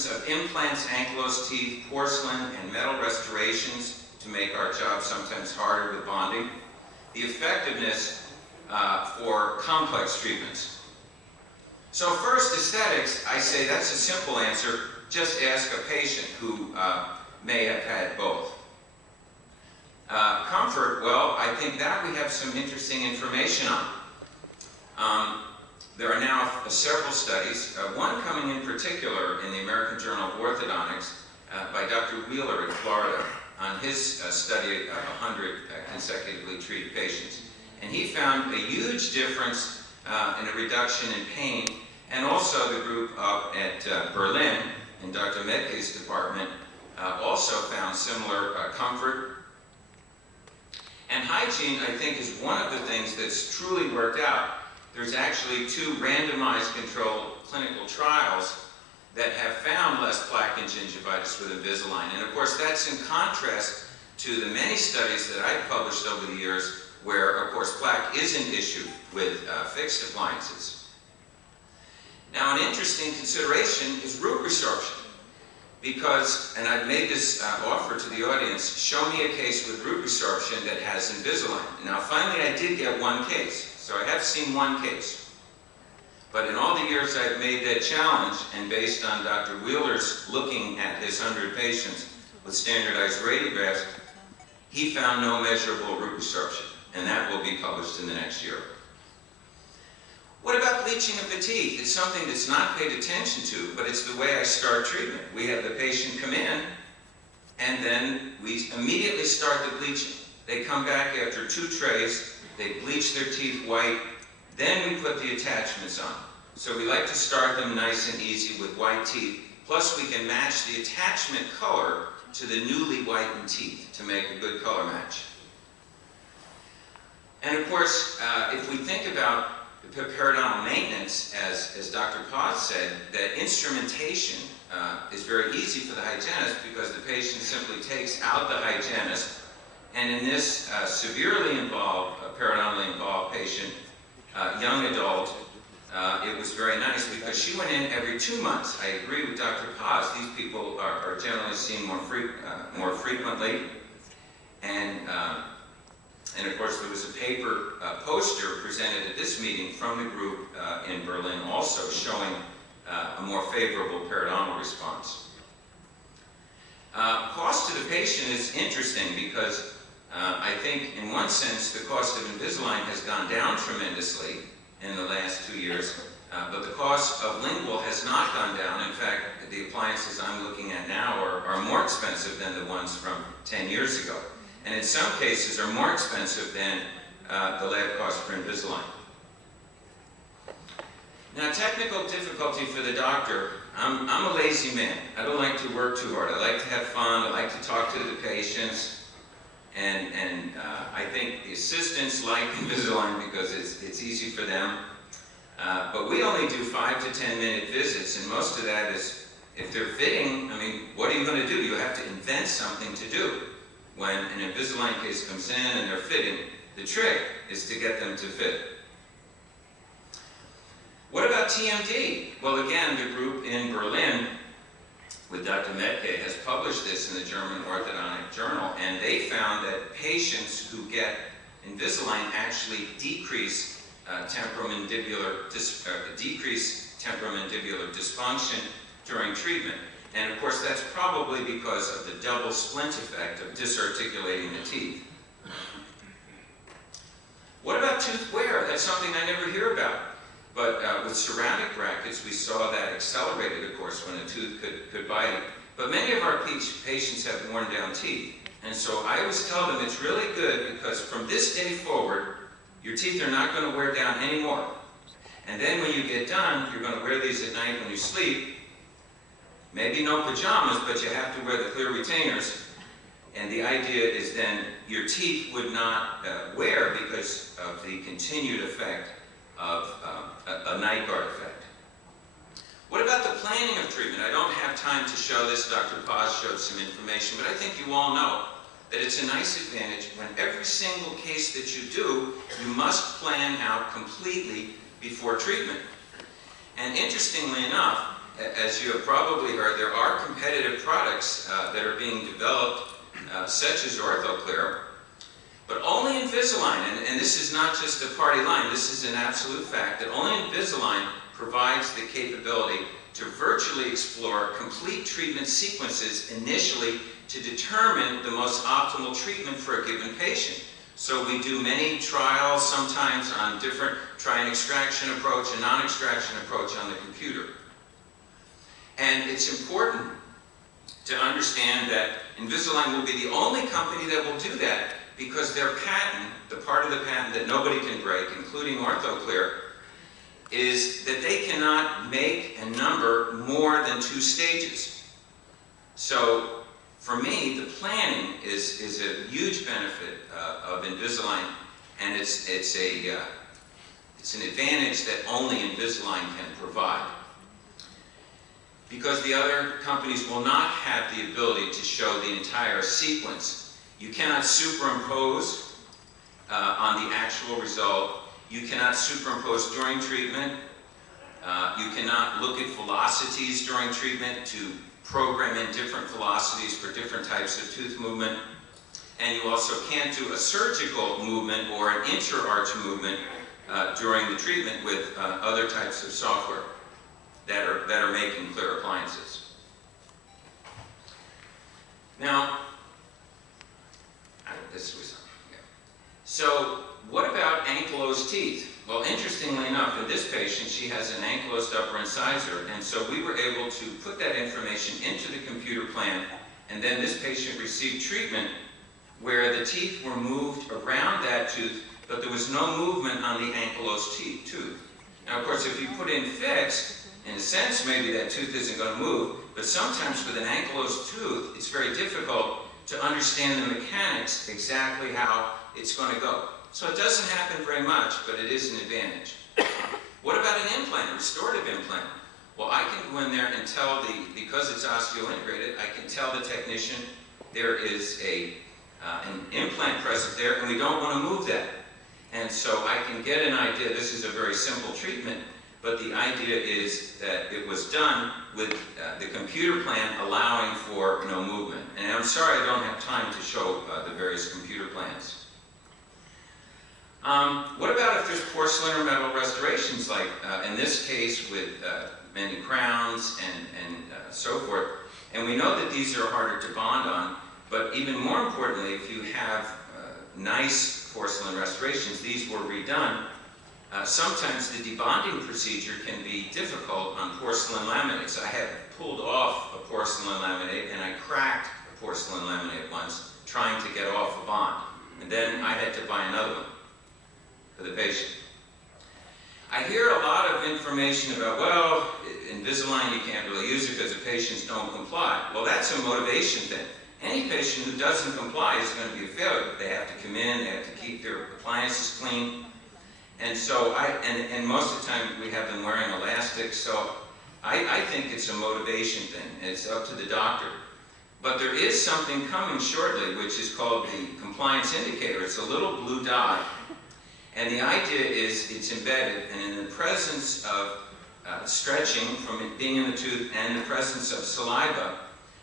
presence of implants, ankylosed teeth, porcelain, and metal restorations to make our job sometimes harder with bonding. The effectiveness for complex treatments. So first, aesthetics, I say that's a simple answer. Just ask a patient who may have had both. Comfort, well, I think that we have some interesting information on. There are now several studies, one coming in particular in the American Journal of Orthodontics by Dr. Wheeler in Florida on his study of 100 consecutively treated patients. And he found a huge difference in a reduction in pain, and also the group up at Berlin in Dr. Medke's department also found similar comfort. And hygiene, I think, is one of the things that's truly worked out. There's actually 2 randomized controlled clinical trials that have found less plaque and gingivitis with Invisalign. And of course, that's in contrast to the many studies that I've published over the years where, of course, plaque is an issue with fixed appliances. Now, an interesting consideration is root resorption. Because, and I've made this offer to the audience, show me a case with root resorption that has Invisalign. Now, finally, I did get one case. So I have seen one case. But in all the years I've made that challenge, and based on Dr. Wheeler's looking at his 100 patients with standardized radiographs, he found no measurable root resorption. And that will be published in the next year. What about bleaching of the teeth? It's something that's not paid attention to, but it's the way I start treatment. We have the patient come in, and then we immediately start the bleaching. They come back after 2 trays, they bleach their teeth white, then we put the attachments on. So we like to start them nice and easy with white teeth, plus we can match the attachment color to the newly whitened teeth to make a good color match. And of course, if we think about the periodontal maintenance, as Dr. Paz said, that instrumentation is very easy for the hygienist because the patient simply takes out the hygienist. And in this severely involved, periodontally involved patient, young adult, it was very nice because she went in every 2 months. I agree with Dr. Paz. These people are generally seen more frequently. And of course, there was a paper poster presented at this meeting from the group in Berlin also showing a more favorable periodontal response. Cost to the patient is interesting because I think in one sense the cost of Invisalign has gone down tremendously in the last 2 years, but the cost of lingual has not gone down. In fact, the appliances I'm looking at now are more expensive than the ones from 10 years ago. And in some cases are more expensive than the lab cost for Invisalign. Now, technical difficulty for the doctor. I'm a lazy man. I don't like to work too hard. I like to have fun. I like to talk to the patients. And I think the assistants like Invisalign because it's easy for them. But we only do 5 to 10 minute visits, and most of that is, if they're fitting, I mean, what are you going to do? You have to invent something to do. When an Invisalign case comes in and they're fitting, the trick is to get them to fit. What about TMD? Well, again, the group in Berlin with Dr. Medke has published this in the German Orthodontic Journal, and they found that patients who get Invisalign actually decrease temporomandibular dysfunction during treatment. And of course, that's probably because of the double splint effect of disarticulating the teeth. What about tooth wear? That's something I never hear about. But with ceramic brackets, we saw that accelerated, of course, when a tooth could bite. But many of our patients have worn down teeth. And so I always tell them it's really good because from this day forward, your teeth are not going to wear down anymore. And then when you get done, you're going to wear these at night when you sleep. Maybe no pajamas, but you have to wear the clear retainers. And the idea is then your teeth would not wear because of the continued effect of a night guard effect. What about the planning of treatment? I don't have time to show this. Dr. Paz showed some information, but I think you all know that it's a nice advantage when every single case that you do, you must plan out completely before treatment. And interestingly enough, as you have probably heard, there are competitive products that are being developed, such as OrthoClear, but only Invisalign, and this is not just a party line, this is an absolute fact, that only Invisalign provides the capability to virtually explore complete treatment sequences initially to determine the most optimal treatment for a given patient. So we do many trials, sometimes on different, try an extraction approach, a non-extraction approach on the computer. And it's important to understand that Invisalign will be the only company that will do that, because their patent, the part of the patent that nobody can break, including OrthoClear, is that they cannot make and number more than 2 stages. So for me, the planning is a huge benefit of Invisalign, and it's an advantage that only Invisalign can provide. Because the other companies will not have the ability to show the entire sequence. You cannot superimpose on the actual result. You cannot superimpose during treatment. You cannot look at velocities during treatment to program in different velocities for different types of tooth movement. And you also can't do a surgical movement or an intra-arch movement during the treatment with other types of software that are making clear appliances. Now, so what about ankylosed teeth? Well, interestingly enough, in this patient, she has an ankylosed upper incisor, and so we were able to put that information into the computer plan, and then this patient received treatment where the teeth were moved around that tooth, but there was no movement on the ankylosed tooth. Now, of course, if you put in fixed, in a sense, maybe that tooth isn't going to move, but sometimes with an ankylosed tooth, it's very difficult to understand the mechanics exactly how it's going to go. So it doesn't happen very much, but it is an advantage. What about an implant, a restorative implant? Well, I can go in there and tell because it's osseointegrated, I can tell the technician there is an implant present there, and we don't want to move that. And so I can get an idea. This is a very simple treatment, but the idea is that it was done with the computer plan allowing for no movement. And I'm sorry I don't have time to show the various computer plans. What about if there's porcelain or metal restorations, like in this case with many crowns and so forth? And we know that these are harder to bond on, but even more importantly, if you have nice porcelain restorations, these were redone. Sometimes the debonding procedure can be difficult on porcelain laminates. I had pulled off a porcelain laminate, and I cracked a porcelain laminate once trying to get off a bond. And then I had to buy another one for the patient. I hear a lot of information about, well, Invisalign, you can't really use it because the patients don't comply. Well, that's a motivation thing. Any patient who doesn't comply is going to be a failure. They have to come in, they have to keep their appliances clean. And so, and most of the time we have them wearing elastics, so I think it's a motivation thing. It's up to the doctor. But there is something coming shortly, which is called the compliance indicator. It's a little blue dot. And the idea is it's embedded, and in the presence of stretching from it being in the tooth and the presence of saliva,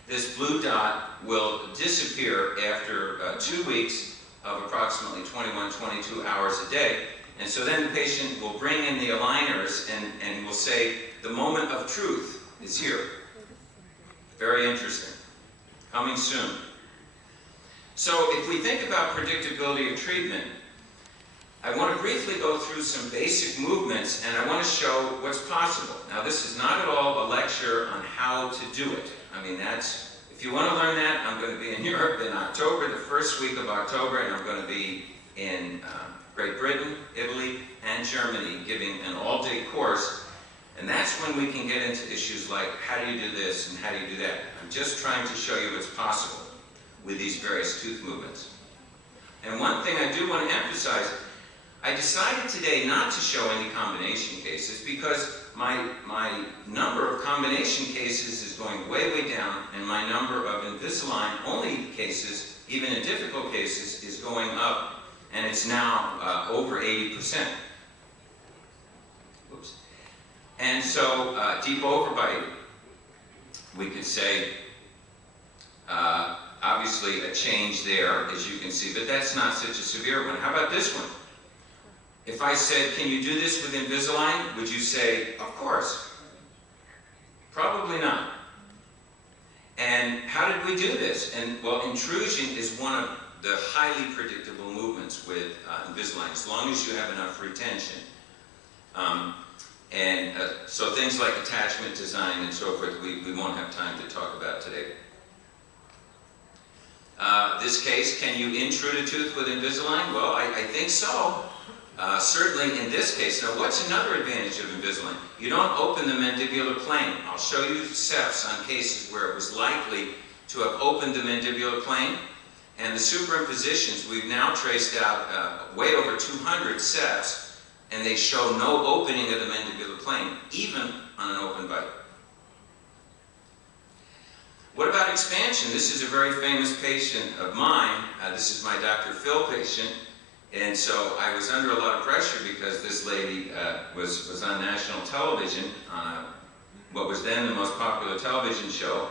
this blue dot will disappear after 2 weeks of approximately 21, 22 hours a day. And so then the patient will bring in the aligners and will say, the moment of truth is here. Very interesting. Coming soon. So if we think about predictability of treatment, I want to briefly go through some basic movements, and I want to show what's possible. Now, this is not at all a lecture on how to do it. I mean, if you want to learn that, I'm going to be in Europe in October, the first week of October, and I'm going to be in Great Britain, Italy, and Germany giving an all-day course. And that's when we can get into issues like, how do you do this and how do you do that? I'm just trying to show you what's possible with these various tooth movements. And one thing I do want to emphasize, I decided today not to show any combination cases because my number of combination cases is going way, way down, and my number of Invisalign-only cases, even in difficult cases, is going up, and it's now over 80%. Oops. And so deep overbite we could say, obviously a change there, as you can see, but that's not such a severe one. How about this one? If I said, can you do this with Invisalign, would you say, of course? Probably not. And how did we do this? And well, intrusion is one of the highly predictable movements with Invisalign, as long as you have enough retention. So things like attachment design and so forth, we won't have time to talk about today. This case, can you intrude a tooth with Invisalign? Well, I think so. Certainly in this case. Now, what's another advantage of Invisalign? You don't open the mandibular plane. I'll show you steps on cases where it was likely to have opened the mandibular plane. And the superimpositions, we've now traced out way over 200 steps, and they show no opening of the mandibular plane, even on an open bite. What about expansion? This is a very famous patient of mine. This is my Dr. Phil patient. And so I was under a lot of pressure because this lady was on national television on what was then the most popular television show.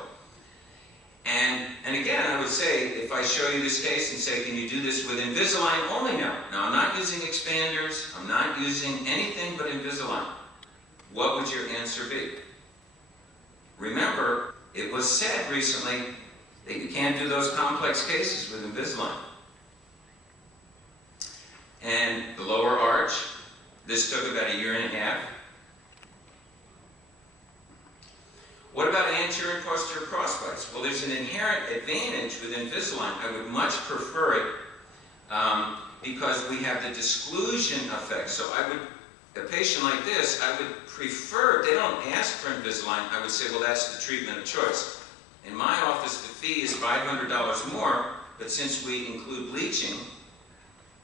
And again, I would say, if I show you this case and say, can you do this with Invisalign only now? Now, I'm not using expanders. I'm not using anything but Invisalign. What would your answer be? Remember, it was said recently that you can't do those complex cases with Invisalign. And the lower arch, this took about 1.5 years. What about anterior and posterior crossbites? Well, there's an inherent advantage with Invisalign. I would much prefer it because we have the disclusion effect. So a patient like this, I would prefer, they don't ask for Invisalign, I would say, well, that's the treatment of choice. In my office, the fee is $500 more, but since we include bleaching,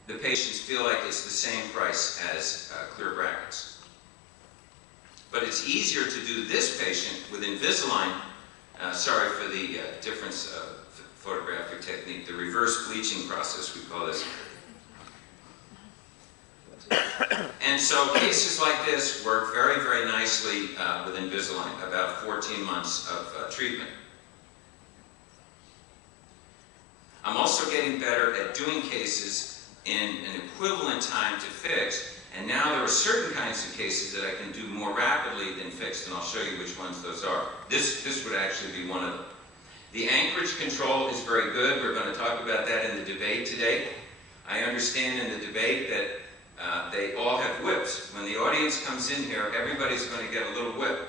the patients feel like it's the same price as clear brackets. But it's easier to do this patient with Invisalign, sorry for the difference of photographic technique, the reverse bleaching process, we call this. And so cases like this work very, very nicely with Invisalign, about 14 months of treatment. I'm also getting better at doing cases in an equivalent time to fixed, and now there are certain kinds of cases that I can do more rapidly than fixed, and I'll show you which ones those are. This would actually be one of them. The anchorage control is very good. We're going to talk about that in the debate today. I understand in the debate that they all have whips. When the audience comes in here, everybody's going to get a little whip.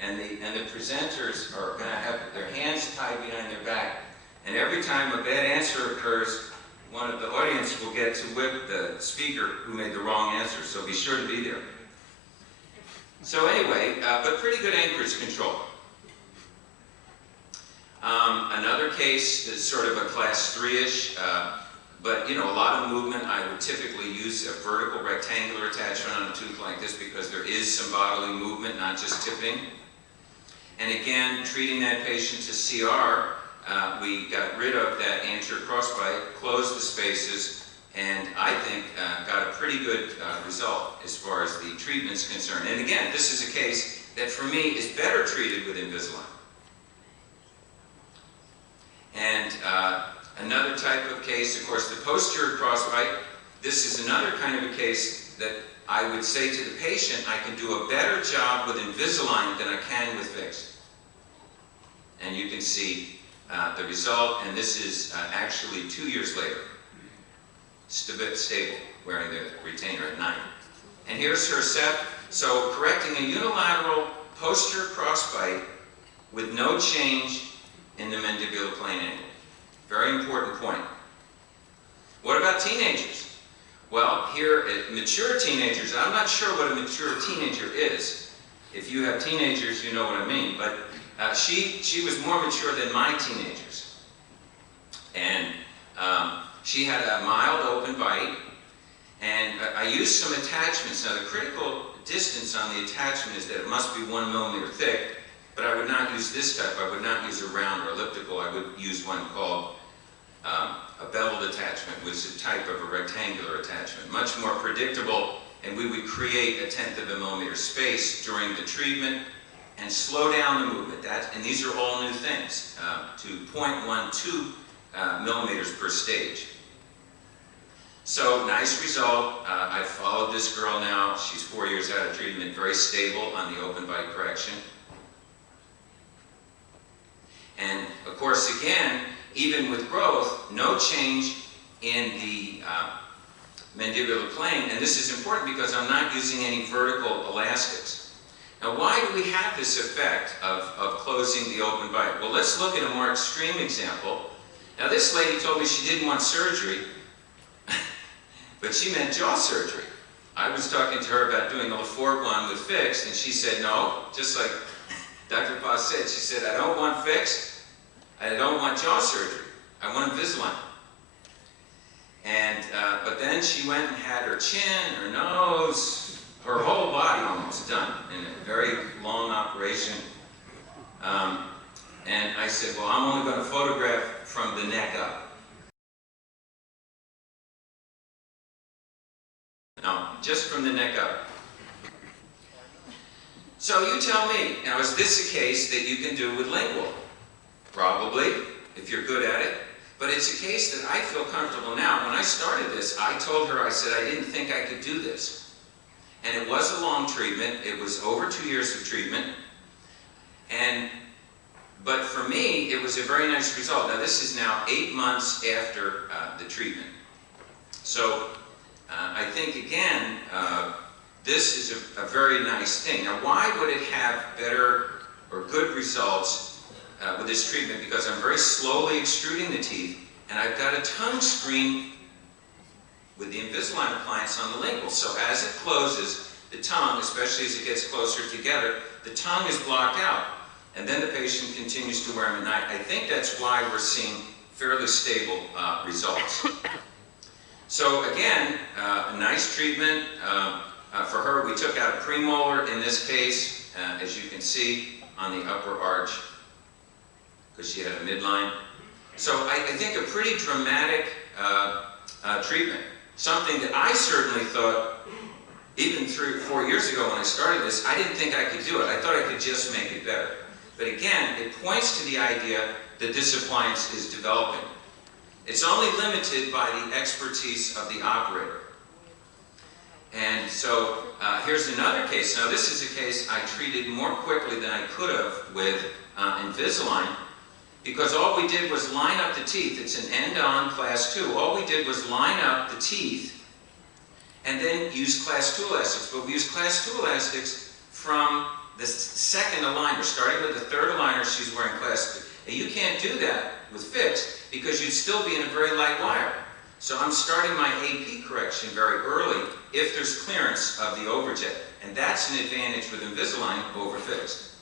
And the presenters are going to have their hands tied behind their back. And every time a bad answer occurs, one of the audience will get to whip the speaker who made the wrong answer, so be sure to be there. So anyway, but pretty good anchorage control. Another case is sort of a class 3-ish, but a lot of movement. I would typically use a vertical rectangular attachment on a tooth like this because there is some bodily movement, not just tipping. And again, treating that patient to CR, we got rid of that anterior crossbite, closed the spaces, and I think got a pretty good result as far as the treatment's concerned. And again, this is a case that for me is better treated with Invisalign. And another type of case, of course, the posterior crossbite. This is another kind of a case that I would say to the patient, I can do a better job with Invisalign than I can with fixed. And you can see the result, and this is actually 2 years later. Stable, wearing the retainer at night. And here's her set. So correcting a unilateral posterior crossbite with no change in the mandibular plane angle. Very important point. What about teenagers? Well, here, mature teenagers, I'm not sure what a mature teenager is. If you have teenagers, you know what I mean. But she was more mature than my teenagers. And she had a mild open bite. And I used some attachments. Now, the critical distance on the attachment is that it must be 1 millimeter thick. But I would not use this type. I would not use a round or elliptical. I would use one called a beveled attachment, which is a type of a rectangular attachment. Much more predictable, and we would create 1/10 of a millimeter space during the treatment, and slow down the movement. And these are all new things, to 0.12 millimeters per stage. So, nice result. I've followed this girl now. She's 4 years out of treatment, very stable on the open bite correction. And, of course, again, even with growth, no change in the mandibular plane. And this is important because I'm not using any vertical elastics. Now, why do we have this effect of closing the open bite? Well, let's look at a more extreme example. Now, this lady told me she didn't want surgery, but she meant jaw surgery. I was talking to her about doing a Lefort one with fixed, and she said no, just like Dr. Paz said. She said, I don't want fixed, I don't want jaw surgery, I want Invisalign. And, but then she went and had her chin, her nose, her whole body almost done in a very long operation. And I said, well, I'm only going to photograph from the neck up. No, just from the neck up. So you tell me, now is this a case that you can do with lingual? Probably, if you're good at it. But it's a case that I feel comfortable now. When I started this, I told her, I said, I didn't think I could do this. And it was a long treatment. It was over 2 years of treatment. But for me, it was a very nice result. Now, this is now 8 months after the treatment. So I think, again, this is a very nice thing. Now, why would it have better or good results with this treatment? Because I'm very slowly extruding the teeth, and I've got a tongue screen with the Invisalign appliance on the lingual. So as it closes, the tongue, especially as it gets closer together, the tongue is blocked out, and then the patient continues to wear them at night. I think that's why we're seeing fairly stable results. So again, a nice treatment. For her, we took out a premolar in this case, as you can see, on the upper arch, because she had a midline. So I think a pretty dramatic treatment. Something that I certainly thought, even 3 or 4 years ago when I started this, I didn't think I could do it. I thought I could just make it better. But again, it points to the idea that this appliance is developing. It's only limited by the expertise of the operator. And so here's another case. Now this is a case I treated more quickly than I could have with Invisalign, because all we did was line up the teeth. It's an end-on class 2. All we did was line up the teeth and then use class 2 elastics. But we used class 2 elastics from the second aligner. Starting with the third aligner, she's wearing class 2. And you can't do that with fixed because you'd still be in a very light wire. So I'm starting my AP correction very early if there's clearance of the overjet. And that's an advantage with Invisalign over fixed.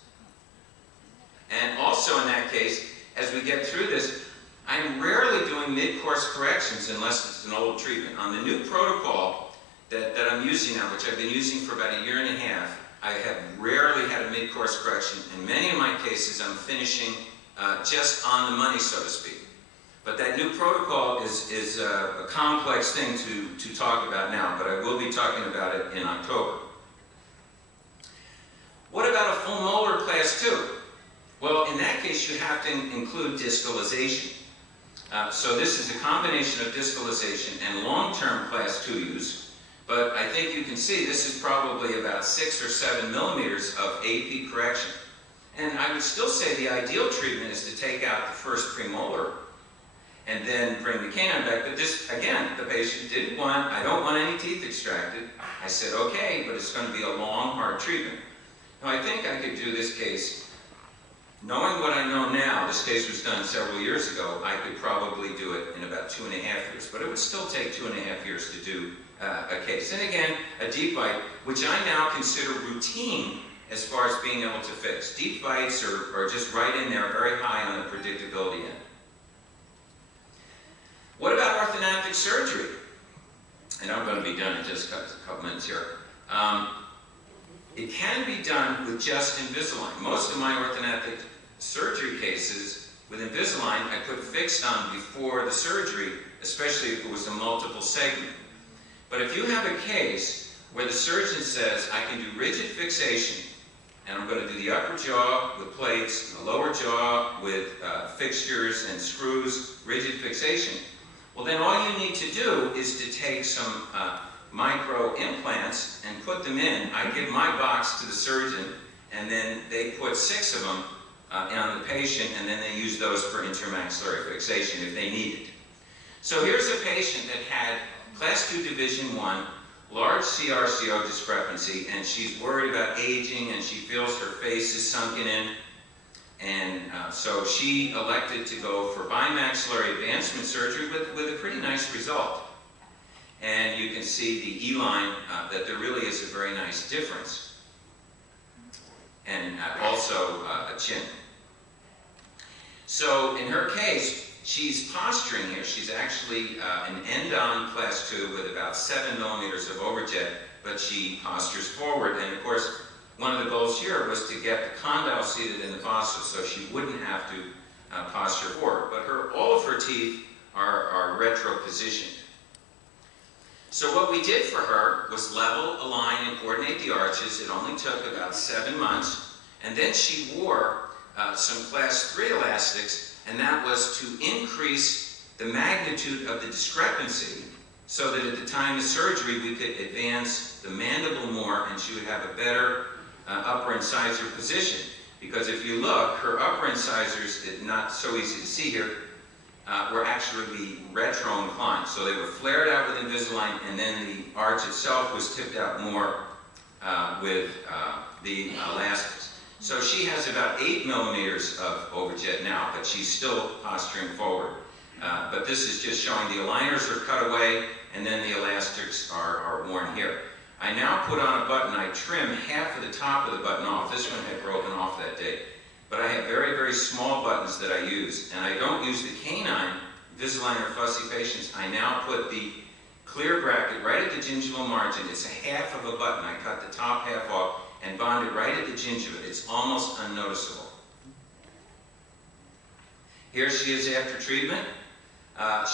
And also in that case, as we get through this, I'm rarely doing mid-course corrections unless it's an old treatment. On the new protocol that I'm using now, which I've been using for about 1.5 years, I have rarely had a mid-course correction. In many of my cases, I'm finishing just on the money, so to speak. But that new protocol is a complex thing to talk about now, but I will be talking about it in October. What about a full molar class 2? Well, in that case, you have to include distalization. So this is a combination of distalization and long-term class 2 use. But I think you can see this is probably about 6 or 7 millimeters of AP correction. And I would still say the ideal treatment is to take out the first premolar and then bring the canine back. But this, again, the patient didn't want, I don't want any teeth extracted. I said, okay, but it's going to be a long, hard treatment. Now, I think I could do this case. Knowing what I know now, this case was done several years ago, I could probably do it in about 2.5 years. But it would still take 2.5 years to do a case. And again, a deep bite, which I now consider routine as far as being able to fix. Deep bites are just right in there, very high on the predictability end. What about orthodontic surgery? And I'm going to be done in just a couple minutes here. It can be done with just Invisalign. Most of my orthodontic surgery cases with Invisalign, I put fixed on before the surgery, especially if it was a multiple segment. But if you have a case where the surgeon says, I can do rigid fixation And I'm going to do the upper jaw with plates, the lower jaw with fixtures and screws, rigid fixation. Well, then all you need to do is to take some micro implants and put them in. I give my box to the surgeon, and then they put 6 of them on the patient, and then they use those for intermaxillary fixation if they need it. So here's a patient that had Class 2 Division 1, large CRCO discrepancy, and she's worried about aging, and she feels her face is sunken in. And so she elected to go for bimaxillary advancement surgery with a pretty nice result. And you can see the E-line, that there really is a very nice difference. And also a chin. So in her case, she's posturing here. She's actually an end-on Class 2 with about 7 millimeters of overjet, but she postures forward. And of course, one of the goals here was to get the condyle seated in the fossa so she wouldn't have to posture forward. But all of her teeth are retro-positioned. So what we did for her was level, align, and coordinate the arches. It only took about 7 months. And then she wore some Class 3 elastics, and that was to increase the magnitude of the discrepancy so that at the time of surgery we could advance the mandible more and she would have a better upper incisor position. Because if you look, her upper incisors, not so easy to see here, were actually retro inclined. So they were flared out with Invisalign, and then the arch itself was tipped out more with the elastics. So she has about 8 millimeters of overjet now, but she's still posturing forward. But this is just showing the aligners are cut away, and then the elastics are worn here. I now put on a button. I trim half of the top of the button off. This one had broken off that day. But I have very, very small buttons that I use, and I don't use the canine Invisalign or fussy patients. I now put the clear bracket right at the gingival margin. It's a half of a button. I cut the top half off and bond it right at the gingiva. It's almost unnoticeable. Here she is after treatment.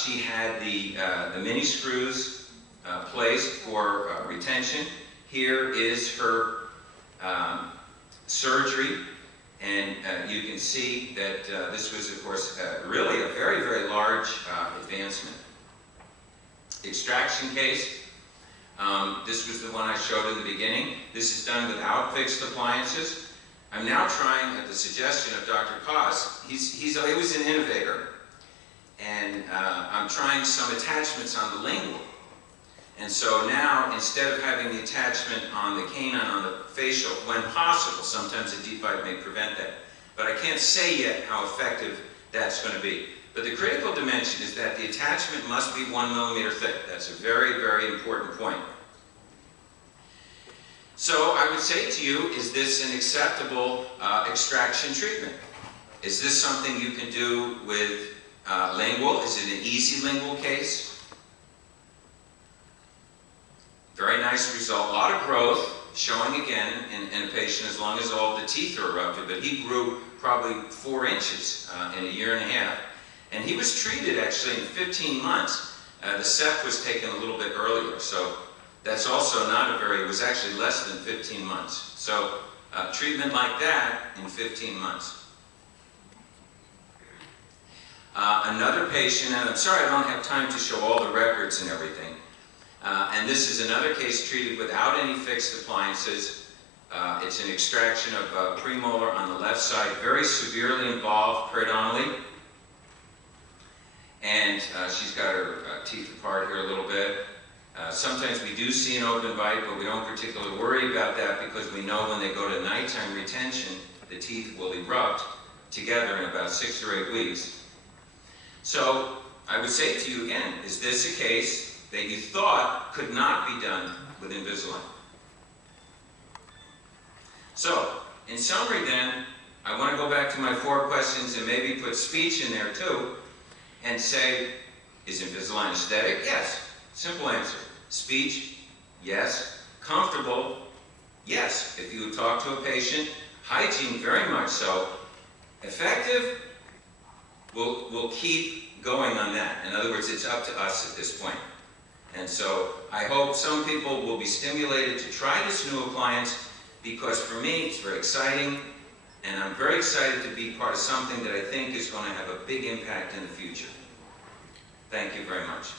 She had the mini screws placed for retention. Here is her surgery. And you can see that this was, of course, really a very, very large advancement. Extraction case. This was the one I showed in the beginning. This is done without fixed appliances. I'm now trying, at the suggestion of Dr. Koss, he was an innovator, and I'm trying some attachments on the lingual. And so now, instead of having the attachment on the canine, on the facial, when possible, sometimes a deep bite may prevent that. But I can't say yet how effective that's going to be. But the critical dimension is that the attachment must be 1 millimeter thick. That's a very, very important point. So I would say to you, is this an acceptable extraction treatment? Is this something you can do with lingual? Is it an easy lingual case? Very nice result. A lot of growth, showing again in a patient as long as all the teeth are erupted, but he grew probably 4 inches in a year and a half. And he was treated actually in 15 months. The set was taken a little bit earlier, so that's also not a very, it was actually less than 15 months. So treatment like that in 15 months. Another patient, and I'm sorry I don't have time to show all the records and everything. And this is another case treated without any fixed appliances. It's an extraction of premolar on the left side, very severely involved periodontally. And she's got her teeth apart here a little bit. Sometimes we do see an open bite, but we don't particularly worry about that because we know when they go to nighttime retention, the teeth will erupt together in about 6 or 8 weeks. So I would say to you again, is this a case that you thought could not be done with Invisalign? So, in summary then, I want to go back to my 4 questions and maybe put speech in there too, and say, is Invisalign aesthetic? Yes. Simple answer. Speech? Yes. Comfortable? Yes. If you would talk to a patient. Hygiene? Very much so. Effective? We'll keep going on that. In other words, it's up to us at this point. And so I hope some people will be stimulated to try this new appliance because for me it's very exciting, and I'm very excited to be part of something that I think is going to have a big impact in the future. Thank you very much.